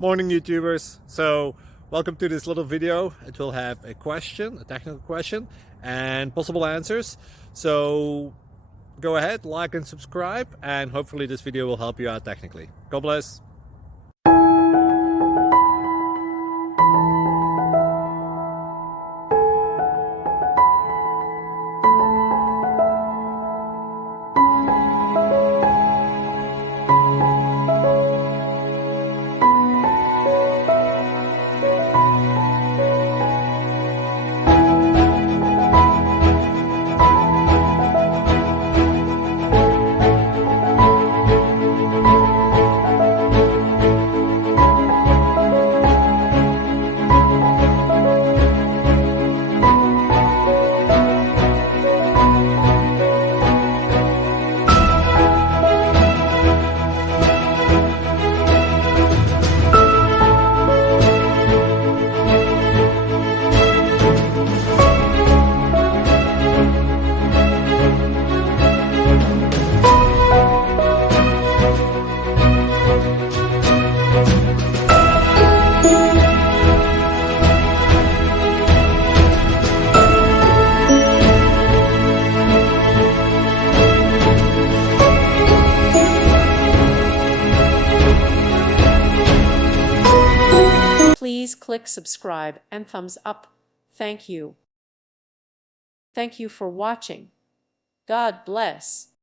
Morning YouTubers. So welcome to this little video. It will have a question, a technical question, and possible answers. So go ahead, like and subscribe, and hopefully this video will help you out technically. God bless. Please click subscribe and thumbs up. Thank you. Thank you for watching. God bless.